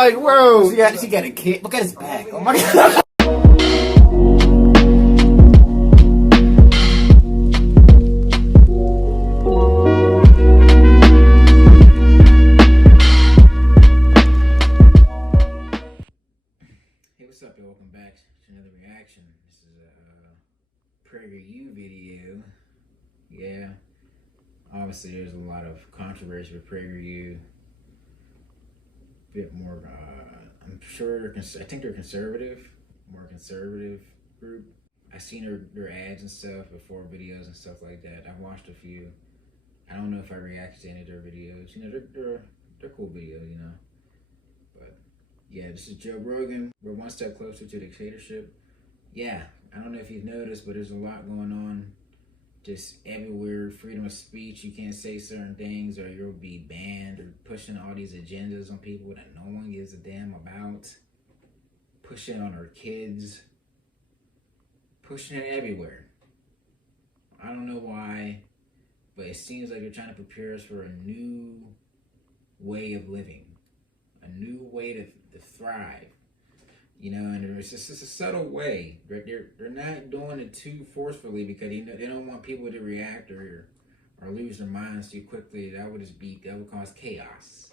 like, bro, yeah, she got a kid. Look at his back. Oh my god. Hey, what's up, y'all? Welcome back to another reaction. This is a PragerU video. Yeah, obviously there's a lot of controversy with PragerU. Bit more, I'm sure, I think they're conservative, more conservative group. I've seen their ads and stuff before, videos and stuff like that. I've watched a few. I don't know if I reacted to any of their videos. You know, they're cool videos, you know. But yeah, this is Joe Rogan. We're one step closer to dictatorship. Yeah, I don't know if you've noticed, but there's a lot going on just everywhere. Freedom of speech, you can't say certain things or you'll be banned, or pushing all these agendas on people that no one gives a damn about. Pushing on our kids. Pushing it everywhere. I don't know why, but it seems like they're trying to prepare us for a new way of living. A new way to thrive. You know, and it's just a subtle way. They're not doing it too forcefully because they don't want people to react or lose their minds too quickly. That would cause chaos.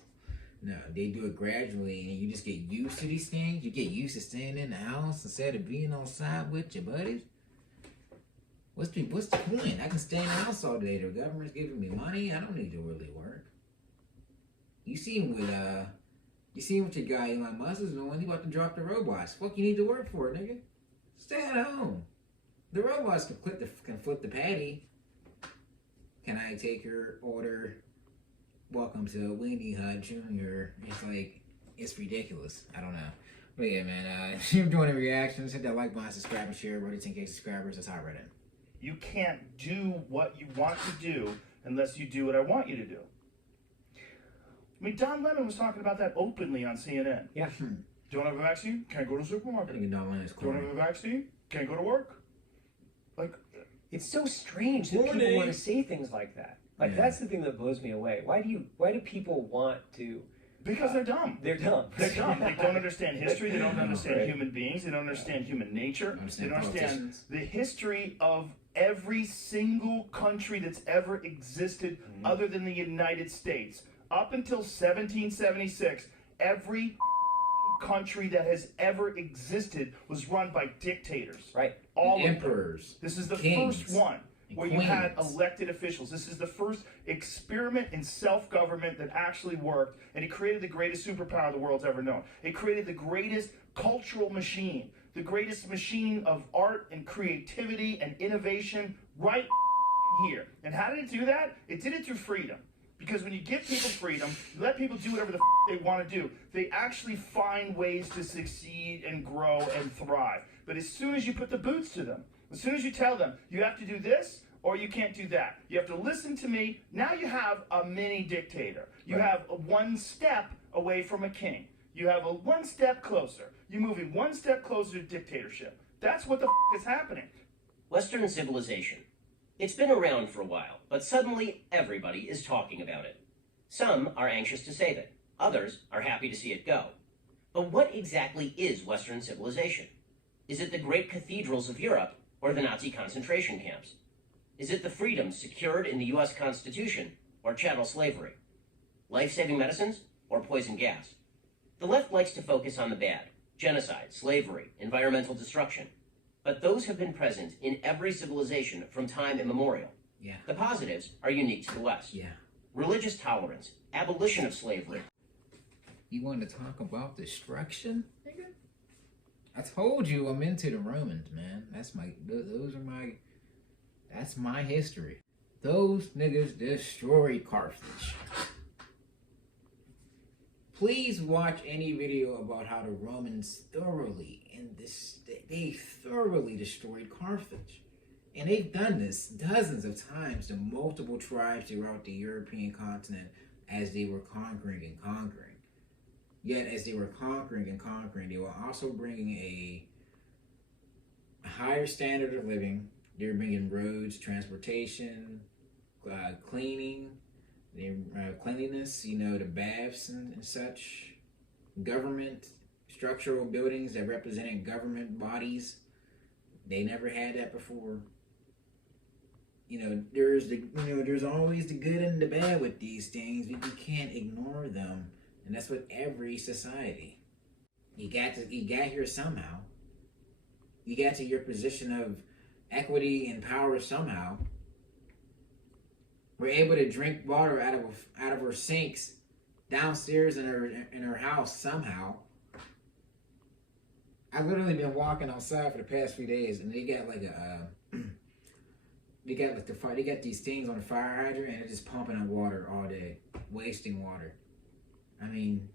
No, they do it gradually, and you just get used to these things. You get used to staying in the house instead of being outside with your buddies. What's the point? I can stay in the house all day. The government's giving me money. I don't need to really work. You see what your guy Elon Musk is doing? He about to drop the robots. Fuck you need to work for, nigga. Stay at home. The robots can flip the patty. Can I take your order? Welcome to Weenie Hut Jr. It's like, it's ridiculous. I don't know. But yeah, man, if you're doing a reaction, hit that like button, subscribe, and share. We're 10K subscribers. That's how I read it. You can't do what you want to do unless you do what I want you to do. I mean, Don Lemon was talking about that openly on CNN. Yeah. Do you want to have a vaccine? Can't go to the supermarket. I think Don Lemon is Do you want to have a vaccine? Can't go to work. Like, It's so strange that people want to say things like that. Like, that's the thing that blows me away. Why do people want to? because they're dumb. They're dumb. They're dumb. They don't understand history. They don't understand human beings. They don't understand human nature. They don't understand the history of every single country that's ever existed other than the United States. Up until 1776, every country that has ever existed was run by dictators. Right. All emperors. This is the kings, first one where you had elected officials. This is the first experiment in self-government that actually worked, and it created the greatest superpower the world's ever known. It created the greatest cultural machine, the greatest machine of art and creativity and innovation right here. And how did it do that? It did it through freedom. Because when you give people freedom, you let people do whatever the they want to do, they actually find ways to succeed and grow and thrive. But as soon as you put the boots to them, as soon as you tell them, you have to do this or you can't do that, you have to listen to me, now you have a mini dictator. You have one step away from a king. You have a one step closer. You're moving one step closer to dictatorship. That's what the is happening. Western civilization. It's been around for a while, but suddenly everybody is talking about it. Some are anxious to save it. Others are happy to see it go. But what exactly is Western civilization? Is it the great cathedrals of Europe or the Nazi concentration camps? Is it the freedoms secured in the U.S. Constitution or chattel slavery? Life-saving medicines or poison gas? The left likes to focus on the bad: genocide, slavery, environmental destruction. But those have been present in every civilization from time immemorial. Yeah. The positives are unique to the West. Yeah. Religious tolerance, abolition of slavery. You want to talk about destruction, nigga? I told you I'm into the Romans, man. That's my history. Those niggas destroyed Carthage. Please watch any video about how the Romans thoroughly destroyed Carthage. And they've done this dozens of times to multiple tribes throughout the European continent as they were conquering and conquering. Yet as they were conquering and conquering, they were also bringing a higher standard of living. They were bringing roads, transportation, cleaning, cleanliness, you know, the baths and such. government structural buildings that represented government bodies. They never had that before. There's always the good and the bad with these things. You can't ignore them, and that's with every society. You got here somehow. You got to your position of equity and power somehow. We're able to drink water out of her sinks downstairs in her house somehow. I've literally been walking outside for the past few days, and they got these things on the fire hydrant, and they're just pumping out water all day, wasting water. I mean,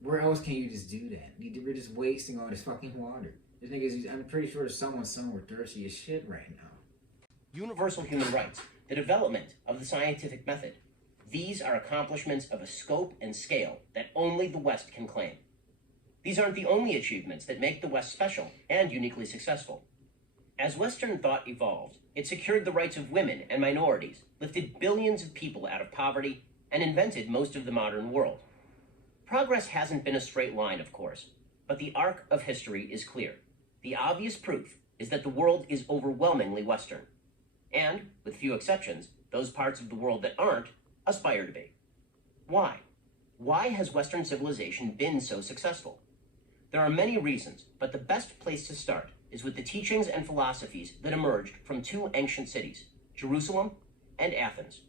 where else can you just do that? We're just wasting all this fucking water. This niggas, I'm pretty sure there's someone somewhere thirsty as shit right now. Universal human rights, the development of the scientific method. These are accomplishments of a scope and scale that only the West can claim. These aren't the only achievements that make the West special and uniquely successful. As Western thought evolved, it secured the rights of women and minorities, lifted billions of people out of poverty, and invented most of the modern world. Progress hasn't been a straight line, of course, but the arc of history is clear. The obvious proof is that the world is overwhelmingly Western. And, with few exceptions, those parts of the world that aren't aspire to be. Why? Why has Western civilization been so successful? There are many reasons, but the best place to start is with the teachings and philosophies that emerged from two ancient cities, Jerusalem and Athens.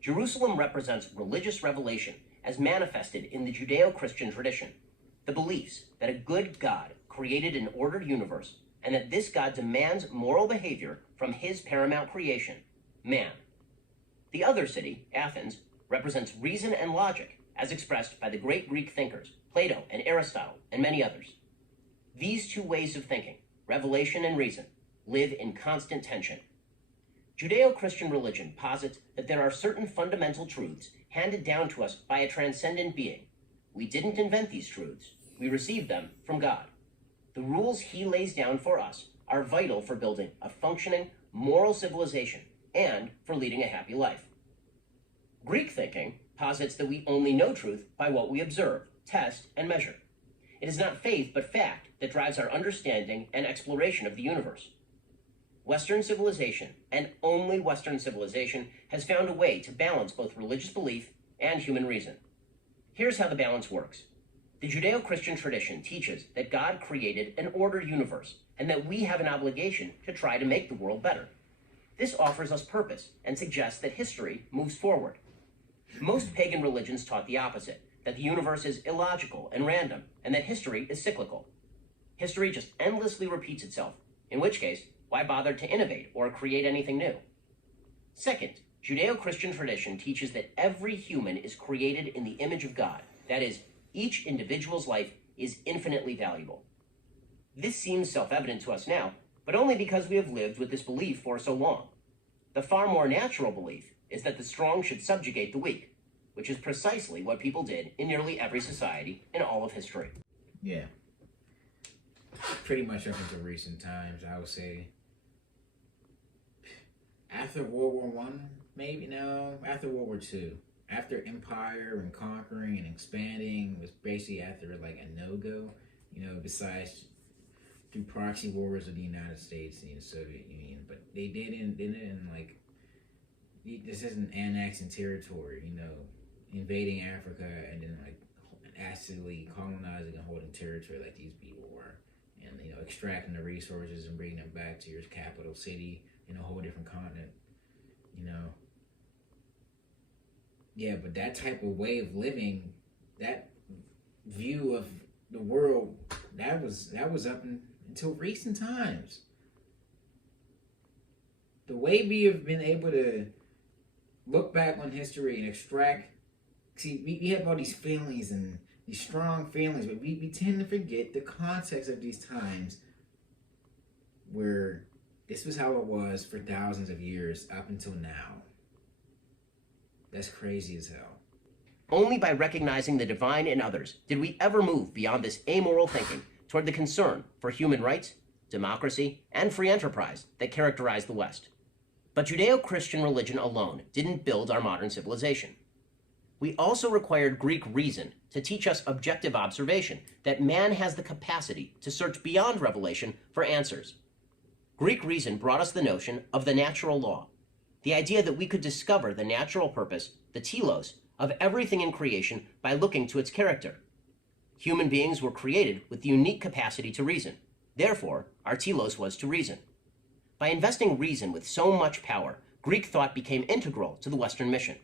Jerusalem represents religious revelation as manifested in the Judeo-Christian tradition, the beliefs that a good God created an ordered universe and that this God demands moral behavior from his paramount creation, man. The other city, Athens, represents reason and logic as expressed by the great Greek thinkers, Plato and Aristotle, and many others. These two ways of thinking, revelation and reason, live in constant tension. Judeo-Christian religion posits that there are certain fundamental truths handed down to us by a transcendent being. We didn't invent these truths. We received them from God. The rules he lays down for us are vital for building a functioning, moral civilization and for leading a happy life. Greek thinking posits that we only know truth by what we observe, test, and measure. It is not faith but fact that drives our understanding and exploration of the universe. Western civilization, and only Western civilization, has found a way to balance both religious belief and human reason. Here's how the balance works. The Judeo-Christian tradition teaches that God created an ordered universe and that we have an obligation to try to make the world better. This offers us purpose and suggests that history moves forward. Most pagan religions taught the opposite, that the universe is illogical and random, and that history is cyclical. History just endlessly repeats itself, in which case, why bother to innovate or create anything new? Second, Judeo-Christian tradition teaches that every human is created in the image of God. That is, each individual's life is infinitely valuable. This seems self-evident to us now, but only because we have lived with this belief for so long. The far more natural belief is that the strong should subjugate the weak, which is precisely what people did in nearly every society in all of history. Yeah. Pretty much up until recent times, I would say. After World War I, maybe? No, after World War II. After empire and conquering and expanding was basically after like a no-go, besides through proxy wars of the United States and the Soviet Union. But they didn't like, this isn't annexing territory, invading Africa and then like actively colonizing and holding territory like these people were. And, extracting the resources and bringing them back to your capital city in a whole different continent, Yeah, but that type of way of living, that view of the world, that was up until recent times. The way we have been able to look back on history and extract, we have all these feelings and these strong feelings, but we tend to forget the context of these times where this was how it was for thousands of years up until now. That's crazy as hell. Only by recognizing the divine in others did we ever move beyond this amoral thinking toward the concern for human rights, democracy, and free enterprise that characterized the West. But Judeo-Christian religion alone didn't build our modern civilization. We also required Greek reason to teach us objective observation, that man has the capacity to search beyond revelation for answers. Greek reason brought us the notion of the natural law, the idea that we could discover the natural purpose, the telos, of everything in creation by looking to its character. Human beings were created with the unique capacity to reason. Therefore, our telos was to reason. By investing reason with so much power, Greek thought became integral to the Western mission.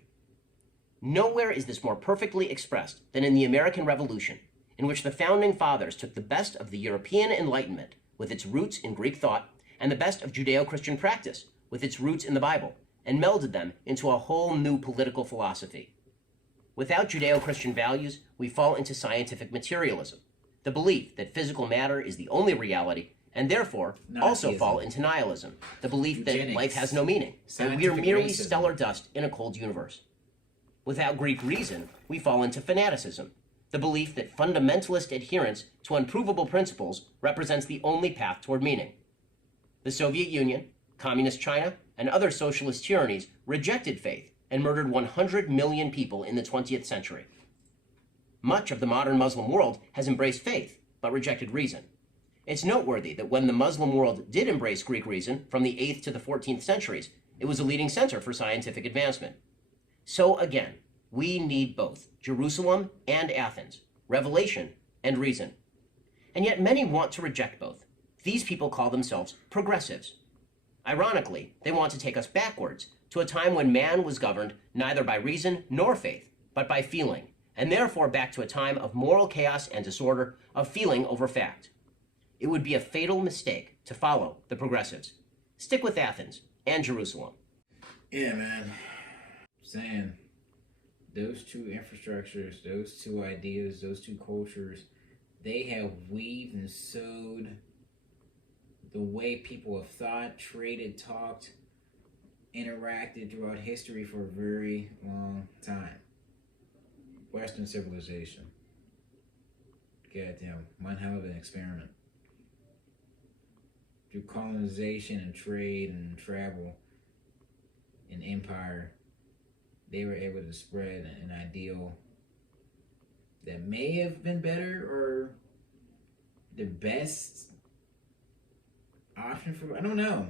Nowhere is this more perfectly expressed than in the American Revolution, in which the founding fathers took the best of the European Enlightenment, with its roots in Greek thought, and the best of Judeo-Christian practice, with its roots in the Bible, and melded them into a whole new political philosophy. Without Judeo-Christian values, we fall into scientific materialism, the belief that physical matter is the only reality, and therefore also fall into nihilism, the belief that life has no meaning, and we are merely stellar dust in a cold universe. Without Greek reason, we fall into fanaticism, the belief that fundamentalist adherence to unprovable principles represents the only path toward meaning. The Soviet Union, Communist China, and other socialist tyrannies rejected faith and murdered 100 million people in the 20th century. Much of the modern Muslim world has embraced faith, but rejected reason. It's noteworthy that when the Muslim world did embrace Greek reason from the 8th to the 14th centuries, it was a leading center for scientific advancement. So again, we need both Jerusalem and Athens, revelation and reason. And yet many want to reject both. These people call themselves progressives. Ironically, they want to take us backwards to a time when man was governed neither by reason nor faith, but by feeling, and therefore back to a time of moral chaos and disorder, of feeling over fact. It would be a fatal mistake to follow the progressives. Stick with Athens and Jerusalem. Yeah, man. Saying those two infrastructures, those two ideas, those two cultures, they have weaved and sewed the way people have thought, traded, talked, interacted throughout history for a very long time. Western civilization. Goddamn, one hell of an experiment. Through colonization and trade and travel and empire, they were able to spread an ideal that may have been better or the best option for, I don't know.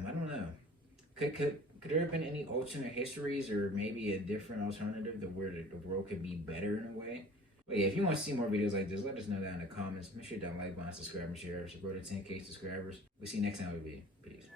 Could there have been any alternate histories or maybe a different alternative to where the world could be better in a way? But yeah, if you want to see more videos like this, let us know down in the comments. Make sure you hit that like button, subscribe, and share. So go to 10K subscribers. We'll see you next time with a video. Peace.